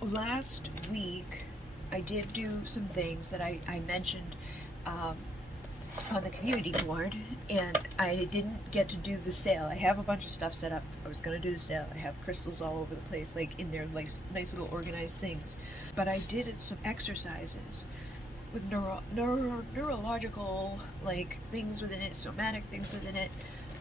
last week I did do some things that I mentioned on the community board, and I didn't get to do the sale. I have a bunch of stuff set up. I was gonna do the sale. I have crystals all over the place, like in their like nice little organized things. But I did some exercises with neurological like things within it, somatic things within it,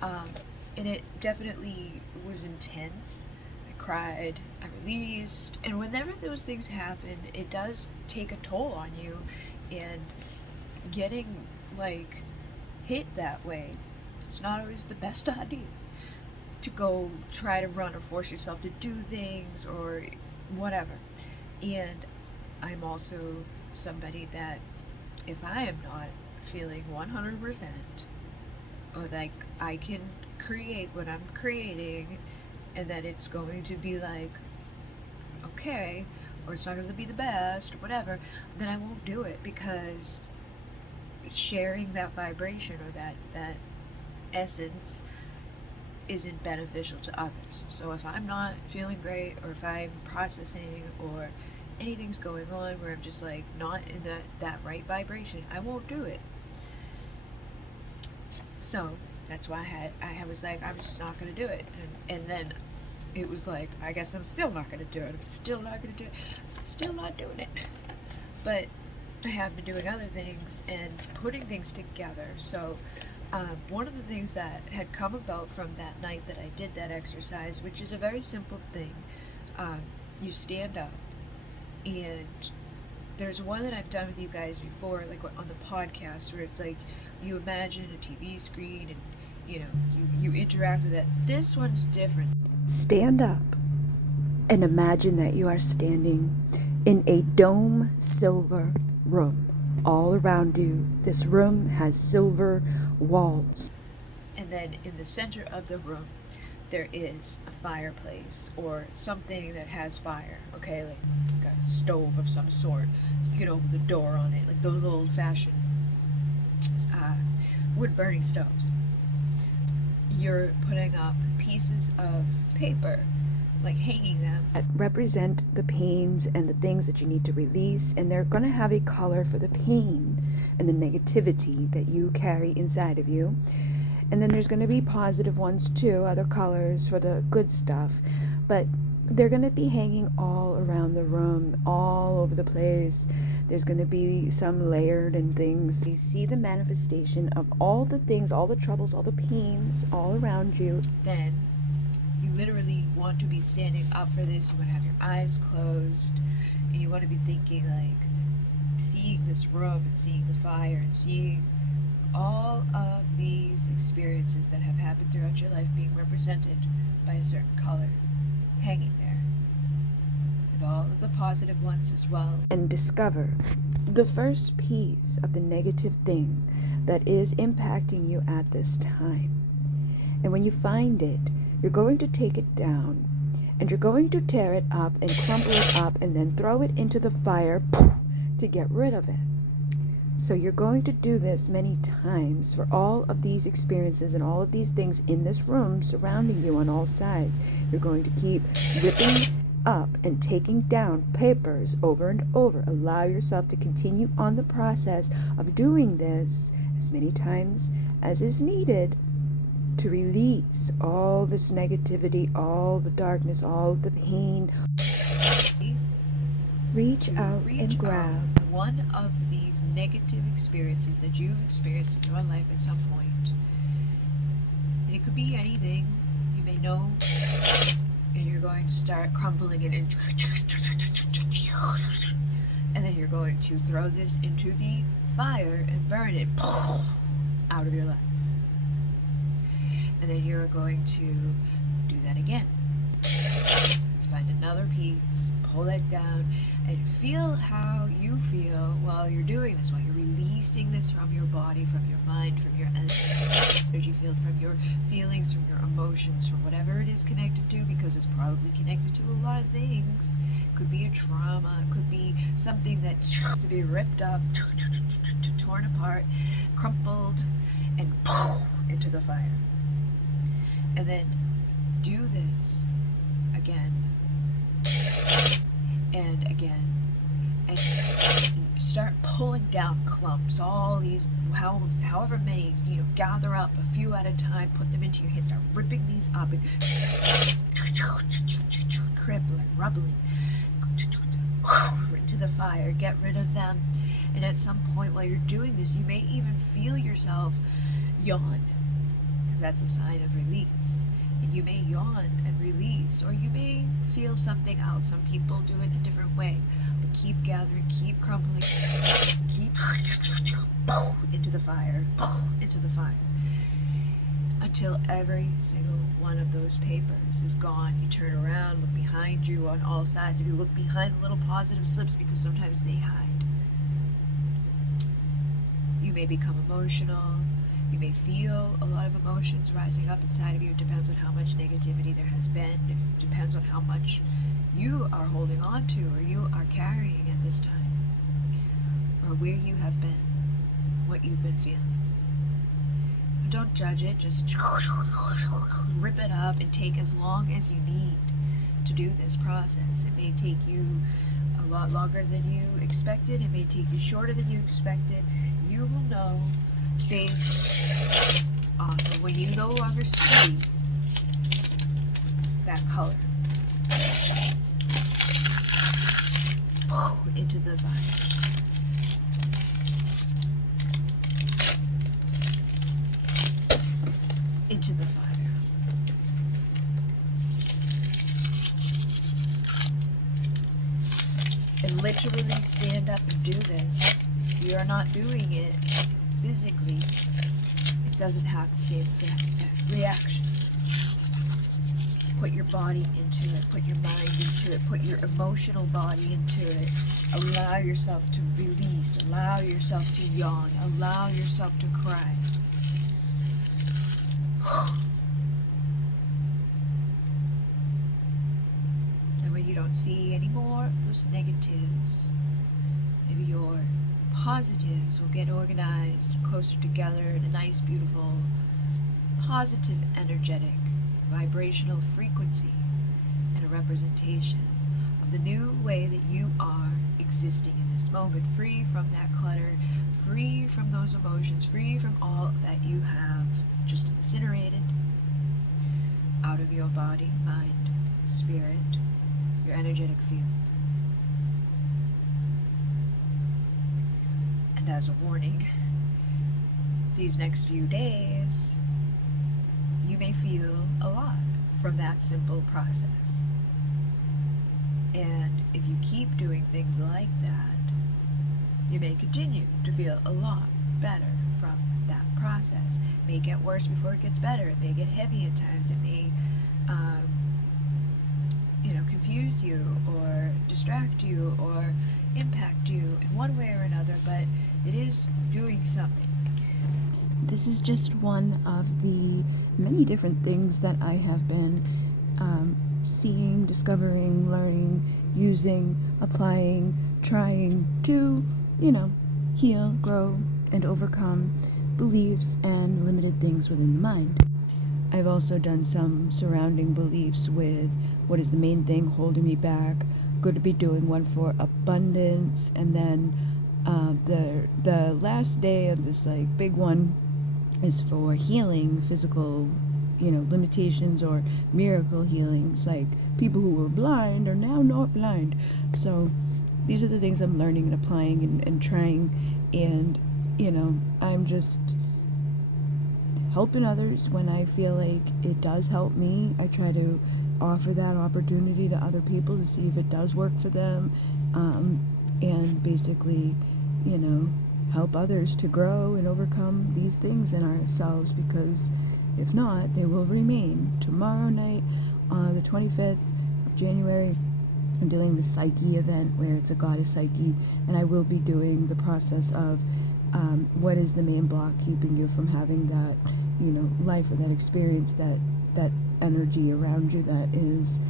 and it definitely was intense. I cried, I released, and whenever those things happen, it does take a toll on you, and getting like hit that way, it's not always the best idea to go try to run or force yourself to do things or whatever. And I'm also somebody that if I am not feeling 100% or like I can create what I'm creating and that it's going to be like okay, or it's not going to be the best or whatever, then I won't do it, because sharing that vibration or that essence isn't beneficial to others. So if I'm not feeling great, or if I'm processing, or anything's going on where I'm just like not in that right vibration, I won't do it. So that's why I was like, I'm just not going to do it. And then it was like, I guess I'm still not going to do it. I'm still not going to do it. I'm still not doing it. But I have been doing other things and putting things together. So one of the things that had come about from that night that I did that exercise, which is a very simple thing, you stand up, and there's one that I've done with you guys before, like on the podcast, where it's like you imagine a TV screen and you interact with it. This one's different. Stand up and imagine that you are standing in a dome silver room. All around you, this room has silver walls. And then in the center of the room, there is a fireplace or something that has fire, okay, like a stove of some sort. You can open the door on it, like those old-fashioned wood-burning stoves. You're putting up pieces of paper, like hanging them, that represent the pains and the things that you need to release, and they're going to have a color for the pain and the negativity that you carry inside of you. And then there's going to be positive ones too, other colors for the good stuff, but they're going to be hanging all around the room, all over the place. There's going to be some layered and things. You see the manifestation of all the things, all the troubles, all the pains all around you. Then you literally want to be standing up for this. You want to have your eyes closed, and you want to be thinking, like, seeing this room and seeing the fire and seeing all of these experiences that have happened throughout your life being represented by a certain color hanging there, and all of the positive ones as well. And discover the first piece of the negative thing that is impacting you at this time. And when you find it, you're going to take it down, and you're going to tear it up and crumple it up and then throw it into the fire to get rid of it. So you're going to do this many times for all of these experiences and all of these things in this room surrounding you on all sides. You're going to keep ripping up and taking down papers over and over. Allow yourself to continue on the process of doing this as many times as is needed to release all this negativity, all the darkness, all of the pain. Reach out and grab one of these negative experiences that you've experienced in your life at some point. And it could be anything. You may know, and you're going to start crumbling it, and then you're going to throw this into the fire and burn it out of your life. And then you're going to do that again. Find another piece, pull it down, and feel how you feel while you're doing this, while you're releasing this from your body, from your mind, from your energy field, from your feelings, from your emotions, from whatever it is connected to, because it's probably connected to a lot of things. It could be a trauma, it could be something that has to be ripped up, torn apart, crumpled, and into the fire. And then do this again. And pulling down clumps, all these, however many, gather up a few at a time, put them into your hands, start ripping these up and crippling, rubbling into the fire, get rid of them. And at some point while you're doing this, you may even feel yourself yawn, because that's a sign of release. And you may yawn and release, or you may feel something out. Some people do it in a different way, but keep gathering, keep crumbling, keep into the fire, until every single one of those papers is gone. You turn around, look behind you on all sides. If you look behind the little positive slips, because sometimes they hide, you may become emotional. You may feel a lot of emotions rising up inside of you. It depends on how much negativity there has been. It depends on how much you are holding on to or you are carrying at this time, or where you have been, what you've been feeling. But don't judge it. Just rip it up and take as long as you need to do this process. It may take you a lot longer than you expected. It may take you shorter than you expected. You will know based on when you no longer see that color into the fire. Into the fire. And literally stand up and do this. If you are not doing it physically, it doesn't have the same reaction. Put your body into it, put your mind into it, put your emotional body into it. Allow yourself to release, allow yourself to yawn, allow yourself to cry. And when you don't see any more of those negatives, maybe your positives will get organized closer together in a nice, beautiful, positive, energetic, vibrational frequency, and a representation of the new way that you are existing in this moment, free from that clutter, free from those emotions, free from all that you have just incinerated out of your body, mind, spirit, your energetic field. And as a warning, these next few days, you may feel a lot from that simple process. And if you keep doing things like that, you may continue to feel a lot better from that process. It may get worse before it gets better. It may get heavy at times. It may confuse you or distract you or impact you in one way or another, but it is doing something. This is just one of the many different things that I have been seeing, discovering, learning, using, applying, trying to, heal, grow, and overcome beliefs and limited things within the mind. I've also done some surrounding beliefs with what is the main thing holding me back. Going to be doing one for abundance, and then the last day of this big one is for healing physical, limitations or miracle healings. Like people who were blind are now not blind. So these are the things I'm learning and applying and trying, and I'm just helping others when I feel like it does help me. I try to offer that opportunity to other people to see if it does work for them, and basically, help others to grow and overcome these things in ourselves, because if not, they will remain. Tomorrow night, the 25th of January, I'm doing the Psyche event where it's a goddess Psyche, and I will be doing the process of what is the main block keeping you from having that, life or that experience, that energy around you that is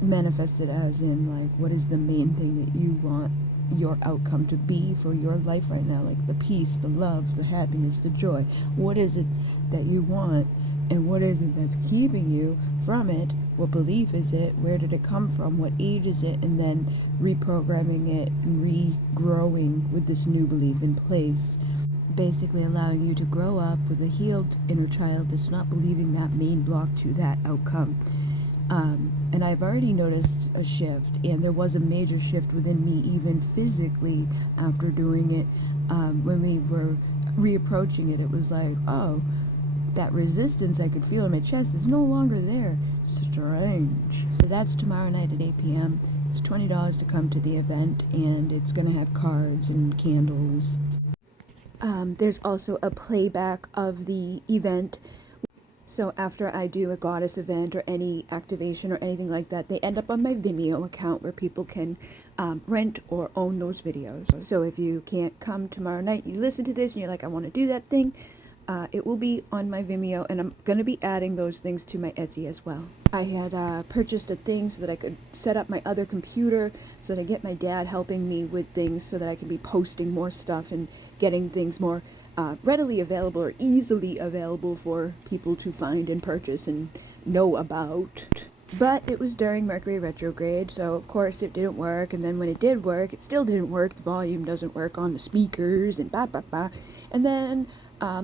manifested as in, what is the main thing that you want your outcome to be for your life right now, like the peace, the love, the happiness, the joy. What is it that you want And what is it that's keeping you from it? What belief is it? Where did it come from? What age is it? And then reprogramming it and regrowing with this new belief in place. Basically allowing you to grow up with a healed inner child that's not believing that main block to that outcome. And I've already noticed a shift, and there was a major shift within me even physically after doing it. When we were reapproaching it, it was like, oh, that resistance I could feel in my chest is no longer there. Strange. So that's tomorrow night at 8 p.m. It's $20 to come to the event, and it's going to have cards and candles. There's also a playback of the event. So after I do a goddess event or any activation or anything like that, they end up on my Vimeo account where people can rent or own those videos. So if you can't come tomorrow night, you listen to this and you're like, I want to do that thing, it will be on my Vimeo, and I'm going to be adding those things to my Etsy as well. I had purchased a thing so that I could set up my other computer, so that I get my dad helping me with things so that I can be posting more stuff and getting things more readily available or easily available for people to find and purchase and know about. But it was during Mercury retrograde, so of course it didn't work, and then when it did work, it still didn't work. The volume doesn't work on the speakers and and then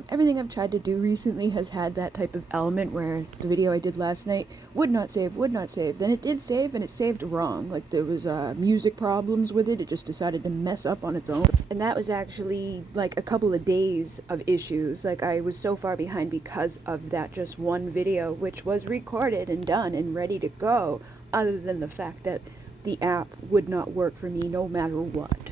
everything I've tried to do recently has had that type of element where the video I did last night would not save. Then it did save, and it saved wrong. Like, there was music problems with it. It just decided to mess up on its own. And that was actually like a couple of days of issues. Like, I was so far behind because of that just one video, which was recorded and done and ready to go, other than the fact that the app would not work for me no matter what.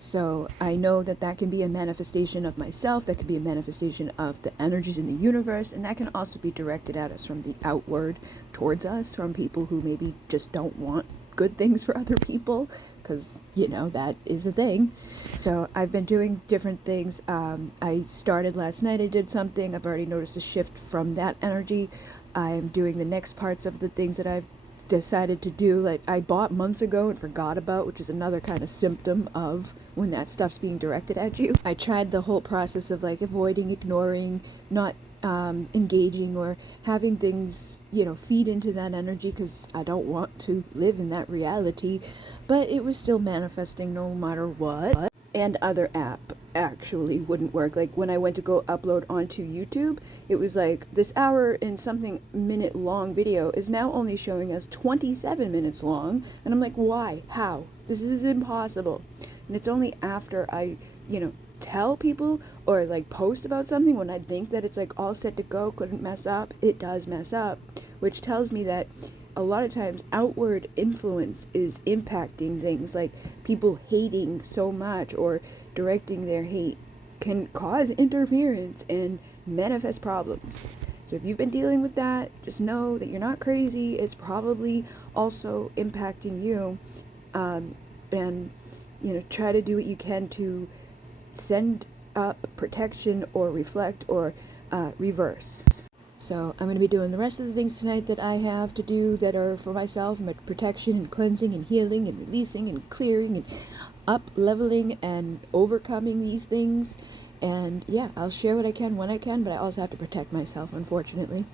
So I know that that can be a manifestation of myself, that could be a manifestation of the energies in the universe, and that can also be directed at us from the outward towards us, from people who maybe just don't want good things for other people, because, you know, that is a thing. So I've been doing different things. I started last night, I did something. I've already noticed a shift from that energy. I'm doing the next parts of the things that I've decided to do, like I bought months ago and forgot about, which is another kind of symptom of when that stuff's being directed at you. I tried the whole process of like avoiding, ignoring, not engaging or having things, you know, feed into that energy, because I don't want to live in that reality, but it was still manifesting no matter what. And other app actually wouldn't work. Like, when I went to go upload onto YouTube, it was like, this hour and something minute long video is now only showing us 27 minutes long, and I'm like, why? How? This is impossible. And it's only after I, you know, tell people or like post about something, when I think that it's like all set to go, couldn't mess up, it does mess up, which tells me that a lot of times outward influence is impacting things. Like, people hating so much or directing their hate can cause interference and manifest problems. So if you've been dealing with that, just know that you're not crazy. It's probably also impacting you, and, you know, try to do what you can to send up protection or reflect or reverse. So I'm going to be doing the rest of the things tonight that I have to do that are for myself, my protection and cleansing and healing and releasing and clearing and up-leveling and overcoming these things. And yeah, I'll share what I can when I can, but I also have to protect myself, unfortunately.